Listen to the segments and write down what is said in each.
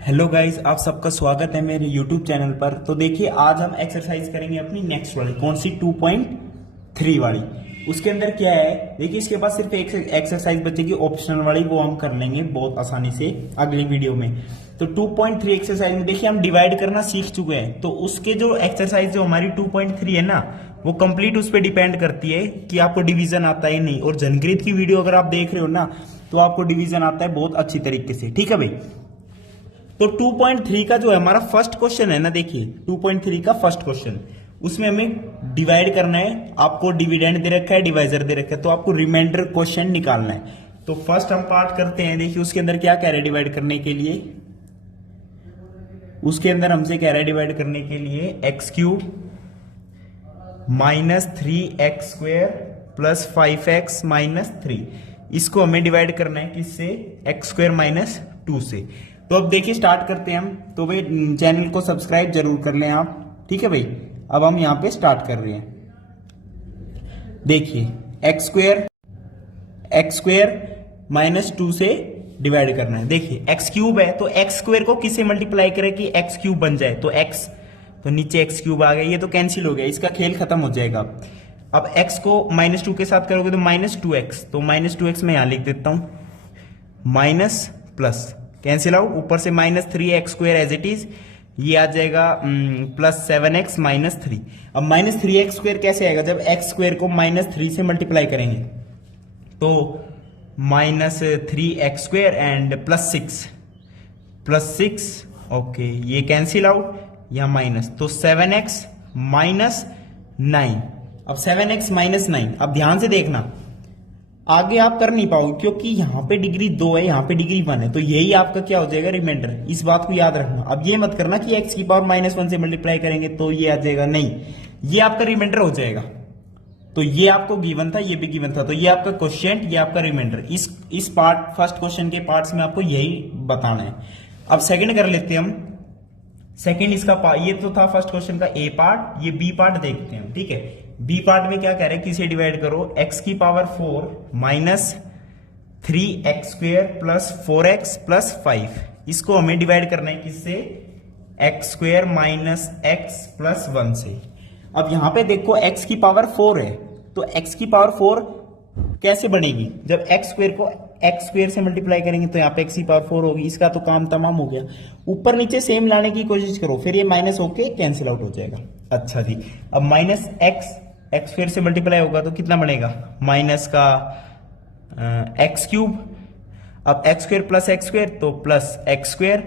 Hello guys, आप सबका स्वागत है मेरे यूट्यूब चैनल पर। तो देखिए, आज हम एक्सरसाइज करेंगे अपनी नेक्स्ट वाली, कौन सी 2.3 वाली। उसके अंदर क्या है, देखिए इसके पास सिर्फ एक एक्सरसाइज बचेगी ऑप्शनल वाली, वो हम कर लेंगे बहुत आसानी से अगली वीडियो में। तो 2.3 एक्सरसाइज में देखिए हम डिवाइड करना सीख चुके हैं, तो उसके जो एक्सरसाइज जो हमारी 2.3 है ना, वो कंप्लीट उस पर डिपेंड करती है कि आपको डिवीजन आता है नहीं। और जनगणित की वीडियो अगर आप देख रहे हो ना, तो आपको डिवीजन आता है बहुत अच्छी तरीके से। ठीक है भाई, तो 2.3 का जो है हमारा फर्स्ट क्वेश्चन है ना, देखिए 2.3 का फर्स्ट क्वेश्चन, उसमें हमें डिवाइड करना है। आपको डिविडेंड दे रखा है, डिवाइजर दे रखा है, तो आपको रिमाइंडर क्वेश्चन निकालना है। तो फर्स्ट हम पार्ट करते हैं। देखिए उसके अंदर क्या कह रहा है डिवाइड करने के लिए, उसके अंदर हमसे कह रहा है डिवाइड करने के लिए x³ minus 3x² plus 5x minus 3। इसको हमें डिवाइड करना है किससे, x² माइनस 2 से। तो अब देखिए स्टार्ट करते हैं हम। तो भाई चैनल को सब्सक्राइब जरूर कर लें आप, ठीक है भाई। अब हम यहां पे स्टार्ट कर रहे हैं। देखिए x² माइनस 2 से डिवाइड करना है। देखिए x³ है, तो x² को किससे मल्टीप्लाई करें कि x³ बन जाए, तो x, तो नीचे x³ आ गया, ये तो कैंसिल हो गया, इसका खेल खत्म हो जाएगा। अब x को माइनस 2 के साथ करोगे तो माइनस 2x, तो माइनस 2x मैं यहां लिख देता हूं, माइनस प्लस कैंसिल आउट, ऊपर से minus 3x² as it is, ये आ जाएगा प्लस 7x माइनस 3। अब माइनस 3x² कैसे आएगा, जब x² को माइनस 3 से मल्टीप्लाई करेंगे, तो minus 3x² and plus 6 okay, ये कैंसिल आउट, यहां माइनस, तो 7x माइनस 9। अब 7x माइनस 9, अब ध्यान से देखना, आगे आप कर नहीं पाओगे क्योंकि यहां पे डिग्री 2 है, यहां पे डिग्री 1 है, तो यही आपका क्या हो जाएगा रिमाइंडर। इस बात को याद रखना। अब ये मत करना कि x की पावर माइनस 1 से मल्टीप्लाई करेंगे तो ये आ जाएगा, नहीं, ये आपका रिमाइंडर हो जाएगा। तो ये आपको गिवन था, ये भी गिवन था, तो ये आपका क्वेश्चन, ये आपका रिमाइंडर। इस पार्ट फर्स्ट क्वेश्चन के पार्ट्स में आपको यही बताना है। अब सेकंड कर लेते हैं हम। सेकंड इसका ये तो था फर्स्ट क्वेश्चन का ए पार्ट, ये बी पार्ट देखते हैं, ठीक है। बी पार्ट में क्या कह रहे हैं, किसे डिवाइड करो, x की power 4 minus 3x² plus 4x plus 5। इसको हमें डिवाइड करना है किससे, x² माइनस x प्लस 1 से। अब यहां पे देखो x की पावर 4 है, तो x की पावर 4 कैसे बनेगी, जब x² को x² से मल्टीप्लाई करेंगे तो यहाँ पे x की पावर 4 होगी। इसका तो काम तमाम हो गया। ऊपर नीचे सेम लाने की कोशिश करो, फिर ये माइनस होके कैंसिल आउट हो जाएगा। अच्छा जी, अब माइनस x² से मल्टीप्लाई होगा तो कितना बनेगा, माइनस का x³। अब x² प्लस x² तो प्लस x²।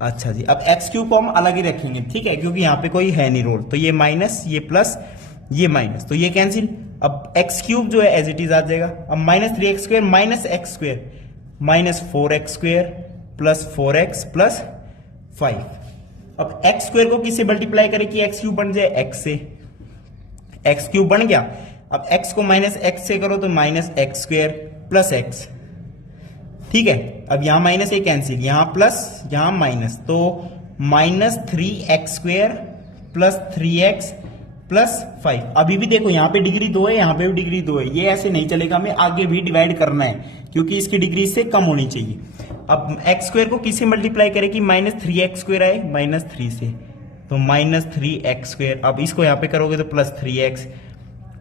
अच्छा जी, अब x³ को हम अलग ही रखेंगे, ठीक है, क्योंकि यहाँ पे कोई है नहीं रोल, तो ये माइनस, ये प्लस, ये माइनस, तो ये कैंसिल। अब x³ जो है एज इट इज आ जाएगा। अब minus 3x² minus x² minus 4x² plus 4x plus 5। अब x² को किससे मल्टीप्लाई करें कि x³ बन जाए, x से, x³ बन गया। अब x को माइनस x से करो तो माइनस x² प्लस x, ठीक है। अब यहां माइनस एक कैंसिल, यहां प्लस, यहां माइनस, तो minus 3x² plus 3x plus 5। अभी भी देखो यहाँ पे डिग्री 2 है, यहाँ पे भी डिग्री 2 है, ये ऐसे नहीं चलेगा, हमें आगे भी डिवाइड करना है क्योंकि इसकी डिग्री इससे कम होनी चाहिए। अब x² को किससे मल्टीप्लाई करें कि माइनस 3x² आए, माइनस 3 से, तो माइनस 3x²। अब इसको यहाँ पे करोगे तो प्लस 3x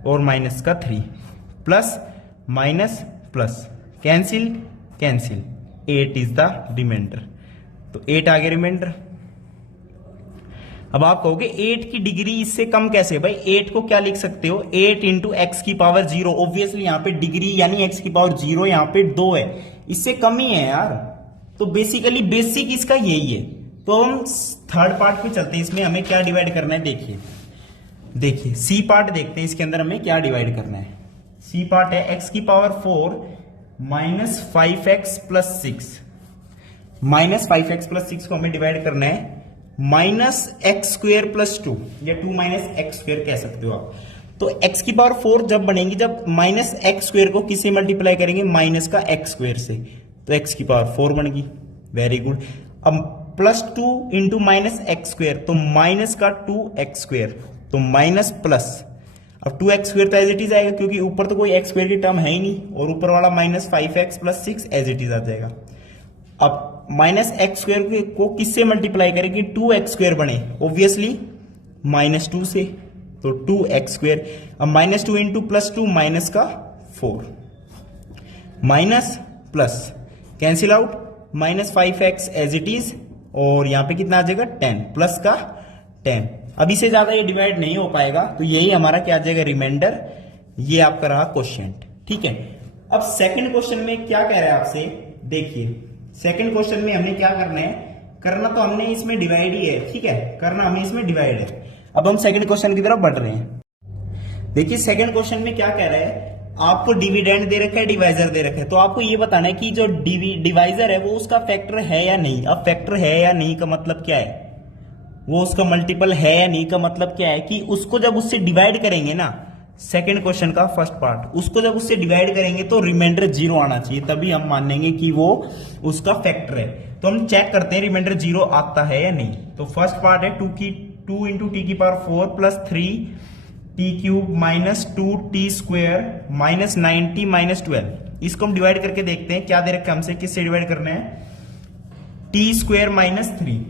और माइनस का 3 plus minus plus cancel cancel, 8 is the remainder, तो 8 आ गया रिमाइंडर। अब आप कहोगे 8 की डिग्री इससे कम कैसे, भाई 8 को क्या लिख सकते हो, 8 इंटू एक्स की पावर 0। ऑब्वियसली यहाँ पे डिग्री यानी x की पावर 0, यहाँ पे 2 है, इससे कम ही है यार। तो बेसिकली बेसिक इसका यही है। तो हम थर्ड पार्ट पे चलते हैं, इसमें हमें क्या डिवाइड करना है। देखिए सी पार्ट देखते हैं, इसके अंदर हमें क्या डिवाइड करना है। सी पार्ट है x की power 4 minus 5x plus 6, minus 5x plus 6 को हमें डिवाइड करना है माइनस x² प्लस 2, या 2 माइनस x² कह सकते हो आप। तो x की पावर 4 जब बनेगी, जब माइनस x² को किससे मल्टीप्लाई करेंगे, माइनस का x² से, तो x की पावर 4 बन गई, वेरी गुड। अब प्लस 2 इंटू माइनस x², तो माइनस का 2x², तो माइनस प्लस, अब 2x² तो एज इट इज आएगा क्योंकि ऊपर तो कोई x² की टर्म है ही नहीं, और ऊपर वाला minus 5x plus 6 as it is आ जाएगा। अब माइनस एक्स स्क्वायर को किससे मल्टीप्लाई करें कि 2x² बने, ऑब्वियसली -2 से, तो 2x²। अब -2 इंटू +2 माइनस का 4, minus plus cancel out, -5x as it is, और यहां पे कितना आ जाएगा 10 प्लस का 10। अब इससे ज्यादा ये डिवाइड नहीं हो पाएगा, तो यही हमारा क्या आ जाएगा रिमाइंडर। ये आपका रहा क्वेश्चन, ठीक है। अब सेकंड क्वेश्चन में क्या कह रहा है आपसे, देखिए सेकंड क्वेश्चन में हमें क्या करना है, करना तो हमने इसमें डिवाइड ही है, ठीक है, करना हमें इसमें डिवाइड है। अब हम सेकंड क्वेश्चन की तरफ बढ़ रहे हैं। देखिए सेकंड क्वेश्चन में क्या कह रहा है, आपको डिविडेंड दे रखा है, डिवाइजर दे रखा है, तो आपको ये बताना है कि जो डिवाइजर है वो उसका फैक्टर है या नहीं। अब फैक्टर है या नहीं का मतलब क्या है, वो उसका मल्टीपल है या नहीं का मतलब क्या है कि उसको जब उससे डिवाइड करेंगे ना, सेकंड क्वेश्चन का फर्स्ट पार्ट, उसको जब उससे डिवाइड करेंगे तो रिमाइंडर 0 आना चाहिए, तभी हम मानेंगे कि वो उसका फैक्टर है। तो हम चेक करते हैं रिमाइंडर 0 आता है या नहीं। तो फर्स्ट पार्ट है 2 इंटू टी की power 4 plus 3t³ minus 2t² minus 90 minus 12। इसको हम डिवाइड करके देखते हैं क्या दे रखा है हमसे, किससे डिवाइड करना है, t² माइनस 3।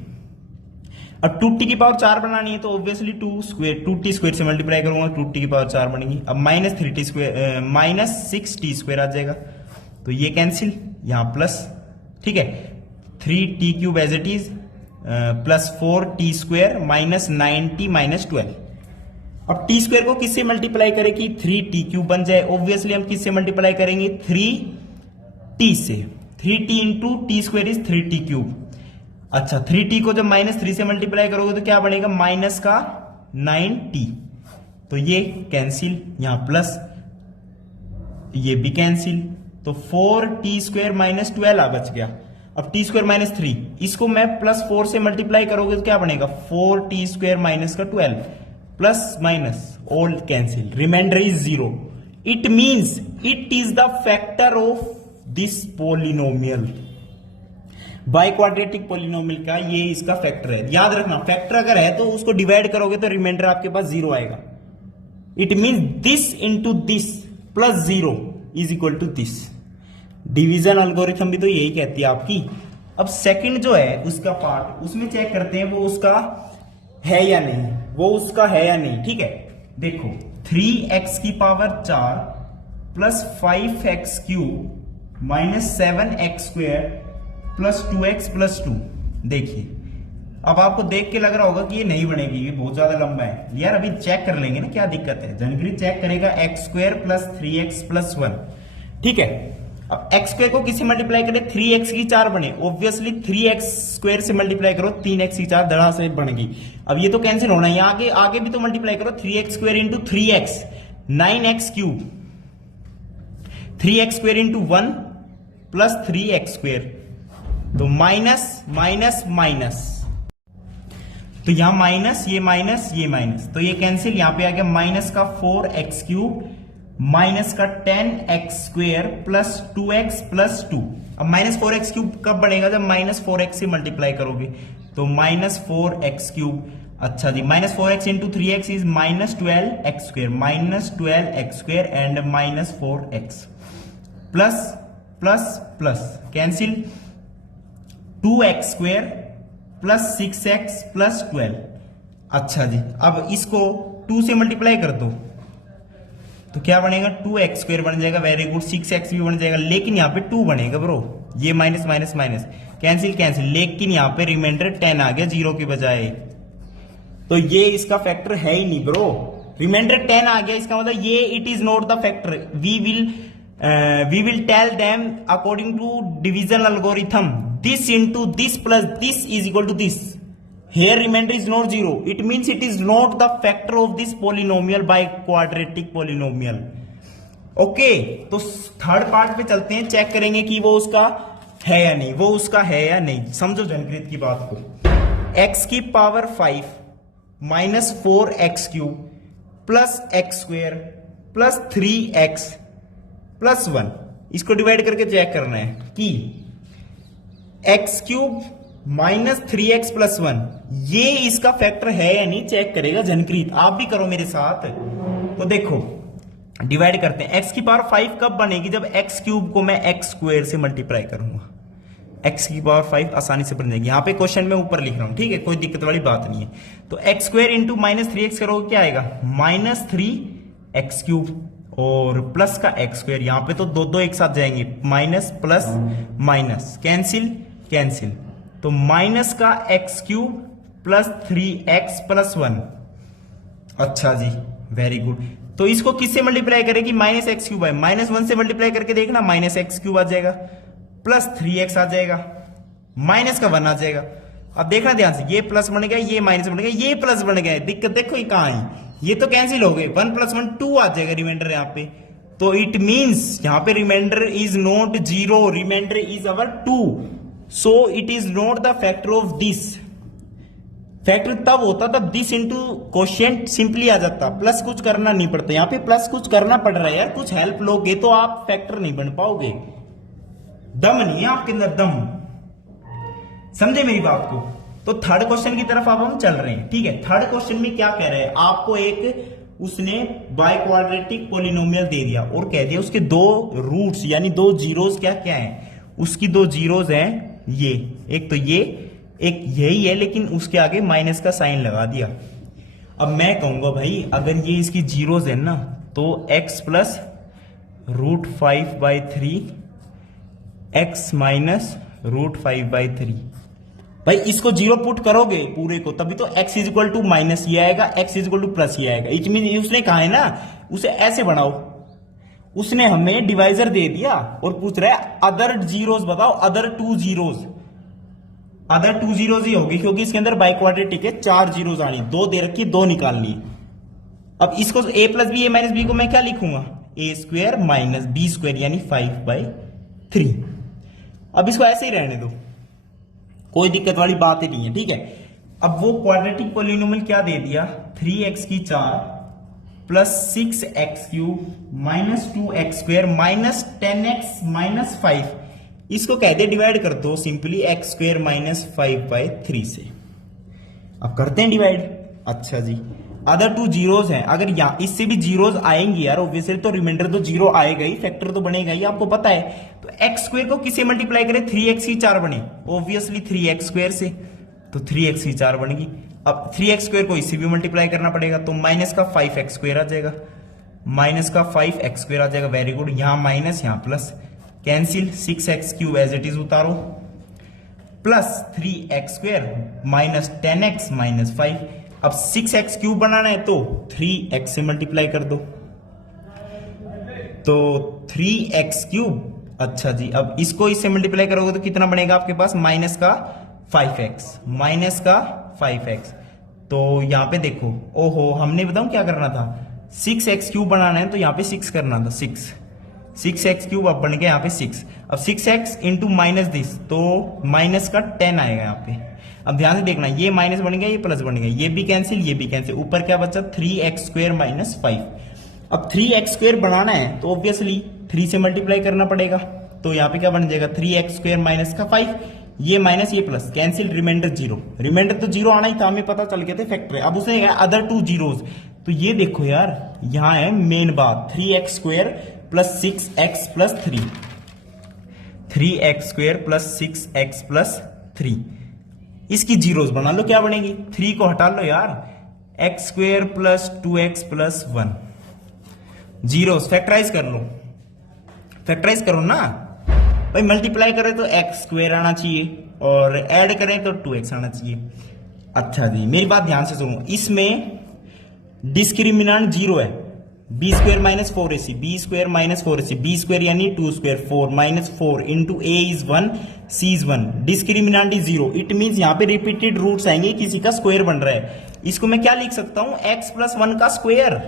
अब 2t की पावर 4 बनानी है तो ऑब्वियसली 2t² से मल्टीप्लाई करूंगा, 2t की पावर 4 बनेगी। अब -3t² माइनस 6t² आ जाएगा, तो ये कैंसिल, यहां प्लस, ठीक है, 3t³ as it is plus 4t² minus 90 minus 12। अब t² को किससे मल्टीप्लाई करें कि 3t³ बन जाए, ऑब्वियसली हम किससे मल्टीप्लाई करेंगे 3t से, 3t into t² is 3t³। अच्छा 3t को जब -3 से मल्टीप्लाई करोगे तो क्या बनेगा, माइनस का 9t, तो ये कैंसिल, यहां प्लस, ये भी कैंसिल, तो 4t² माइनस 12 बच गया। अब t² माइनस 3, इसको मैं +4 से मल्टीप्लाई करोगे तो क्या बनेगा 4t² माइनस का 12, plus minus all cancel, remainder is 0। It means it is the factor of this polynomial, by quadratic polynomial का ये इसका फैक्टर है। याद रखना फैक्टर अगर है तो उसको डिवाइड करोगे तो रिमाइंडर आपके पास 0 आएगा। It means this into this plus 0 is equal to this. Division algorithm भी तो यही कहती है आपकी। अब सेकंड जो है उसका पार्ट, उसमें चेक करते हैं वो उसका है या नहीं, वो उसका है या नहीं, ठीक है। देखो 3x की power 4 plus 5x³ minus 7x² plus 2x plus 2। देखिए अब आपको देख के लग रहा होगा कि ये नहीं बनेगी, ये बहुत ज्यादा लंबा है यार, अभी चेक कर लेंगे ना क्या दिक्कत है। जनगृत चेक करेगा x² प्लस 3x प्लस 1, ठीक है। अब x² को किससे मल्टीप्लाई करें, 3x की 4 बने, ऑब्वियसली 3x² से मल्टीप्लाई करो 3x की 4 धड़ा से बनेगी। अब ये तो कैंसिल होना है, आगे भी तो मल्टीप्लाई करो, 3x² into 3x 9x³ 3x² into 1 plus 3x², तो माइनस माइनस माइनस, तो यहां माइनस, ये माइनस, ये माइनस, तो ये कैंसिल, यहां पे आ गया माइनस का 4x³ माइनस का 10x² प्लस 2x प्लस 2। अब -4x³ कब बनेगा, जब -4x से मल्टीप्लाई करोगे, तो -4x³। अच्छा जी, -4x into 3x is -12x² minus 12x² and -4x plus plus plus cancel, 2x² plus 6x plus 12। अच्छा जी, अब इसको 2 से मल्टीप्लाई कर दो तो क्या बनेगा, 2x² बन जाएगा, वेरी गुड, 6x भी बन जाएगा, लेकिन यहाँ पे 2 बनेगा ब्रो, ये minus minus minus cancel cancel, लेकिन यहाँ पे रिमाइंडर 10 आ गया 0 की बजाय, तो ये इसका फैक्टर है ही नहीं ब्रो, रिमाइंडर 10 आ गया, इसका मतलब ये it is not the factor. we will tell them according to division algorithm, this into this plus this is equal to this. Here remainder is not 0. It means it is not the factor of this polynomial by quadratic polynomial. Okay, तो third part पे चलते हैं, check करेंगे कि वो उसका है या नहीं, वो उसका है या नहीं। समझो जनकृत की बात को, x की power 5 minus 4x³ plus x² plus 3x plus 1, इसको डिवाइड करके चेक करना है कि x³ माइनस 3x प्लस 1 ये इसका फैक्टर है या नहीं, चेक करेगा जनकृत। आप भी करो मेरे साथ। तो देखो डिवाइड करते हैं, x की पावर 5 कब बनेगी, जब x³ को मैं x² से मल्टीप्लाई करूंगा। एक्स की पावर 5 आसानी से बन जाएगी। यहाँ पे क्वेश्चन में ऊपर लिख रहा हूं, ठीक है, कोई दिक्कत वाली बात नहीं है। तो x square into minus 3x करोगे क्या आएगा, माइनस 3x क्यूब, और प्लस का एक्स स्क्वायर, यहाँ पे तो दो एक साथ जाएंगे, minus plus minus cancel cancel, तो माइनस का x cube plus 3x plus 1। अच्छा जी, वेरी गुड। तो इसको किससे मल्टीप्लाई करेगी, माइनस एक्स क्यूब है, माइनस 1 से मल्टीप्लाई करके देखना, माइनस एक्स क्यूब आ जाएगा, प्लस 3x आ जाएगा, माइनस का 1 आ जाएगा। अब देखना ध्यान से, ये प्लस बन गया, ये माइनस बन गया, ये प्लस बन गया, दिक्कत देखो ये कहां है, ये तो कैंसिल हो गए, 1 + 1 2 आ जाएगा रिमाइंडर यहाँ पे। तो इट मींस यहाँ पे remainder is not 0, remainder is our 2, so it is not the factor of this. Factor तब होता तब दिस इंटू क्वोशिएंट सिंपली आ जाता, प्लस कुछ करना नहीं पड़ता, यहाँ पे प्लस कुछ करना पड़ रहा है यार, कुछ हेल्प लोगे तो आप फैक्टर नहीं बन पाओगे, दम नहीं है आपके अंदर, दम, समझे मेरी बात को। तो थर्ड क्वेश्चन की तरफ अब हम चल रहे हैं, ठीक है। थर्ड क्वेश्चन में क्या कह रहे हैं, आपको एक उसने बाय क्वाड्रेटिक पोलिनोमियल दे दिया और कह दिया उसके 2 रूट्स यानी 2 जीरोस क्या क्या है, उसकी 2 जीरोस हैं, ये एक तो ये एक यही है, लेकिन उसके आगे माइनस का साइन लगा दिया। अब मैं कहूंगा भाई अगर ये इसकी जीरोस है ना, तो x प्लस √5/3 x माइनस √5/3, भाई इसको 0 पुट करोगे पूरे को, तभी तो x is equal to minus ये आएगा, x is equal to plus ये आएगा। इट मीन उसने कहा है ना उसे ऐसे बनाओ, उसने हमें डिवाइजर दे दिया और पूछ रहा है अदर जीरोस बताओ, अदर 2 जीरोस, अदर 2 जीरोस ही होगी क्योंकि इसके अंदर बाय क्वाड्रेटिक है, 4 जीरोस आनी, 2 दे रखी, 2 निकालनी। अब इसको a plus B, a minus B को मैं क्या लिखूंगा, a² माइनस b² यानी 5/3। अब इसको ऐसे ही रहने दो, कोई दिक्कत वाली बात ही नहीं है, ठीक है। अब वो क्वाड्रेटिक पोलिनोमियल क्या दे दिया, 3x की 4 plus 6x³ minus 2x² minus 10x minus 5, इसको कह दे डिवाइड कर दो सिंपली x² माइनस 5/3 से। अब करते हैं डिवाइड। अच्छा जी, अदर 2 जीरोस हैं, अगर यहाँ इससे भी जीरोस आएंगे यार ऑब्वियसली, तो रिमाइंडर तो 0 आएगा ही, फैक्टर तो बनेगा ही, आपको पता है। तो x² को किसे मल्टीप्लाई करें, 3x की 4 बने, ऑब्वियसली 3x² से, तो 3x की 4 बनेगी। अब 3x² को इससे भी मल्टीप्लाई करना पड़ेगा, तो माइनस का 5x² आ जाएगा, माइनस का 5x² आ जाएगा, वेरी गुड। यहाँ माइनस यहाँ plus, cancel, 6x³ as it is उतारो, plus 3x² minus 10x minus 5। अब 6x³ बनाना है तो 3x से मल्टीप्लाई कर दो, तो 3x³। अच्छा जी, अब इसको इससे मल्टीप्लाई करोगे तो कितना बनेगा आपके पास, माइनस का 5x, माइनस का 5x। तो यहां पे देखो, ओहो हमने बताऊं क्या करना था, 6x³ बनाना है तो यहां पे 6 करना था, 6x³ अब बन गया यहाँ पे 6। अब 6x इंटू माइनस दिस, तो माइनस का 10 आएगा यहाँ पे। अब ध्यान से देखना, ये माइनस बन गया, ये प्लस बन गया, ये भी कैंसिल, ये भी कैंसिल, ऊपर क्या बचा 3x² माइनस 5। अब 3x² बनाना है तो ऑब्वियसली 3 से मल्टीप्लाई करना पड़ेगा, तो यहाँ पे क्या बन जाएगा 3x² माइनस का 5, ये माइनस ये प्लस, कैंसिल, रिमाइंडर 0, रिमाइंडर तो 0 आना ही था, हमें पता चल गया था फैक्टर है। अब उसने कहा अदर 2 जीरोस, तो ये देखो यार यहाँ है मेन बात, 3x² plus 6x plus 3, 3x² plus 6x plus 3, इसकी जीरोस बना लो, क्या बनेगी, 3 को हटा लो यार, x² plus 2x plus 1, zeros factorise कर लो, फैक्टराइज करो ना भाई, मल्टीप्लाई करें तो x² आना चाहिए और ऐड करें तो 2x आना चाहिए। अच्छा जी, मेरी बात ध्यान से सुनो, इसमें डिस्क्रिमिनेंट 0 है, b² minus 4ac, b² minus 4ac, b² यानी 2² 4 minus 4 into a is 1 c is 1, discriminant is 0, it means यहाँ पे रिपीटेड रूट्स आएंगे, किसी का स्क्वायर बन रहा है। इसको मैं क्या लिख सकता हूँ, x प्लस 1 का स्क्वायर,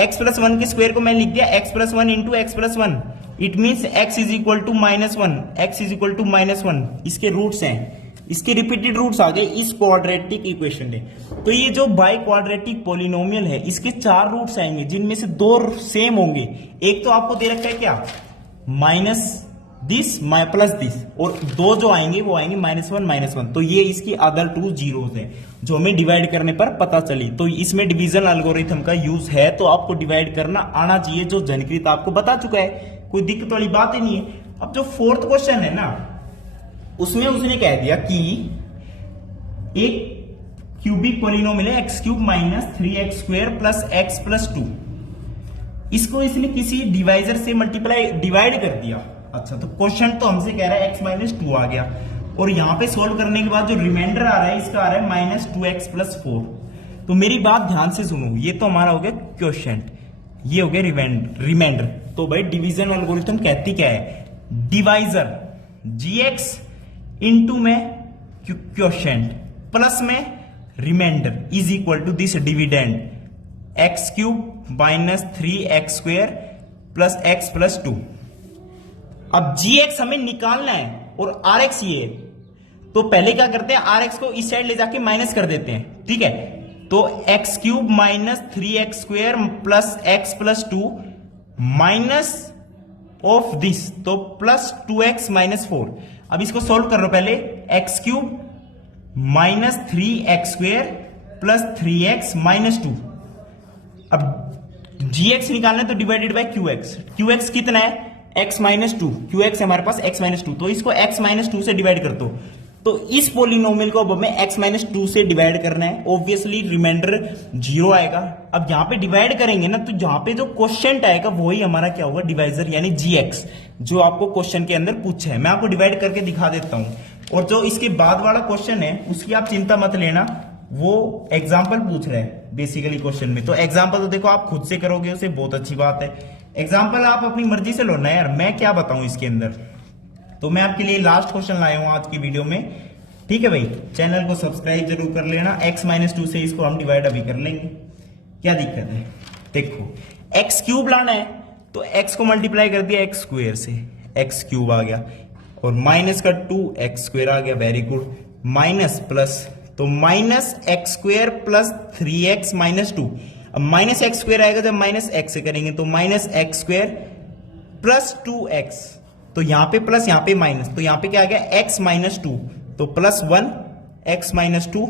x प्लस 1 के स्क्वायर को मैं लिख दिया x plus 1 into x plus 1, it means x is equal to -1, x is equal to -1, इसके रूट्स हैं, इसके रिपीटेड रूट्स आ गए इस क्वाड्रेटिक इक्वेशन में। तो ये जो बाय क्वाड्रेटिक पॉलिनोमियल है, इसके 4 रूट्स आएंगे जिनमें से 2 सेम होंगे। एक तो आपको दे रखा है क्या, माइनस दिस प्लस दिस, और 2 जो आएंगे वो आएंगे -1 -1। तो ये इसकी अदर 2 जीरोस है जो हमें डिवाइड करने पर पता चली। तो इसमें डिवीजन एल्गोरिथम का यूज है, तो आपको डिवाइड करना आना चाहिए, जो जनकृत आपको बता चुका है, कोई दिक्कत वाली बात ही नहीं है। अब जो 4th क्वेश्चन है ना, उसमें उसने कह दिया कि एक क्यूबिक पॉलिनोमियल है x cube minus 3x square plus x plus 2, इसको इसने किसी डिवाइजर से डिवाइड कर दिया। अच्छा, तो क्वेश्चन तो हमसे कह रहा है x माइनस 2 आ गया, और यहां पे सोल्व करने के बाद जो रिमाइंडर आ रहा है इसका आ रहा है माइनस 2x प्लस 4। तो मेरी बात ध्यान से सुनो, ये तो हमारा हो गया क्वेश्चन, ये हो गया रिमाइंडर। तो भाई डिवीजन एल्गोरिथम कहती क्या है, डिवाइजर gx इंटू में क्वेश्चन प्लस में remainder is equal to this dividend x cube minus 3x square plus x plus 2। अब gx हमें निकालना है और rx ये है, तो पहले क्या करते हैं, rx को इस साइड ले जाके माइनस कर देते हैं, ठीक है। तो x cube minus 3x square plus x plus 2 minus of this, तो प्लस 2x माइनस 4। अब इसको सोल्व कर लो पहले, x cube minus 3x square plus 3x minus 2। अब gx निकालना है तो डिवाइडेड बाय qx कितना है, x माइनस 2, qx है हमारे पास x माइनस 2, तो इसको x माइनस 2 से डिवाइड कर दो। तो इस पोलिनोमियल को अब हमें x माइनस 2 से डिवाइड करना है, ऑब्वियसली रिमाइंडर 0 आएगा। अब यहां पे डिवाइड करेंगे ना, तो जहां पे जो क्वेश्चन आएगा वही हमारा क्या होगा, डिवाइजर यानी gx, जो आपको क्वेश्चन के अंदर पूछा है। मैं आपको डिवाइड करके दिखा देता हूं, और जो इसके बाद वाला क्वेश्चन है उसकी आप चिंता मत लेना, वो एग्जाम्पल पूछ रहे हैं बेसिकली क्वेश्चन में। तो एग्जाम्पल तो देखो आप खुद से करोगे उसे, बहुत अच्छी बात है। एग्जाम्पल आप अपनी मर्जी से लो ना यार, मैं क्या बताऊं इसके अंदर। तो मैं आपके लिए लास्ट क्वेश्चन लाया हूं आज की वीडियो में, ठीक है भाई। चैनल को सब्सक्राइब जरूर कर लेना। x माइनस 2 से इसको हम डिवाइड अभी कर लेंगे, क्या दिक्कत है। देखो एक्स क्यूब लाना है, तो x को मल्टीप्लाई कर दिया एक्स स्क्वायर से, एक्स क्यूब आ गया, और माइनस का 2x स्क्वायर आ गया, वेरी गुड। माइनस प्लस, तो minus x square plus 3x minus 2। अब माइनस एक्स स्क्वायर आएगा जब माइनस एक्स से करेंगे, तो minus x square plus 2x, तो यहां पे प्लस यहां पे माइनस, तो यहां पे क्या आ गया x माइनस 2, तो plus 1 x minus 2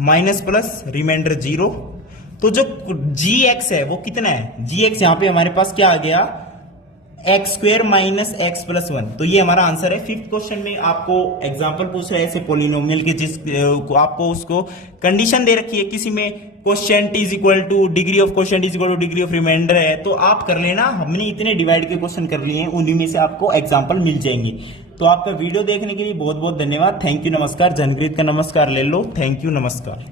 minus plus remainder 0। तो जो gx है वो कितना है, gx यहां पे हमारे पास क्या आ गया, x square minus x plus 1। तो ये हमारा आंसर है। फिफ्थ क्वेश्चन में आपको एग्जांपल पूछ रहा है ऐसे पोलिनोमियल के, जिस को आपको उसको कंडीशन दे रखी है, किसी में question is equal to degree of question is equal to degree of remainder है, तो आप कर लेना। हमने इतने डिवाइड के क्वेश्चन कर लिए हैं, उन्हीं में से आपको एग्जाम्पल मिल जाएंगे। तो आपका वीडियो देखने के लिए बहुत बहुत धन्यवाद। थैंक यू, नमस्कार। जनप्रीत का नमस्कार ले लो। थैंक यू, नमस्कार।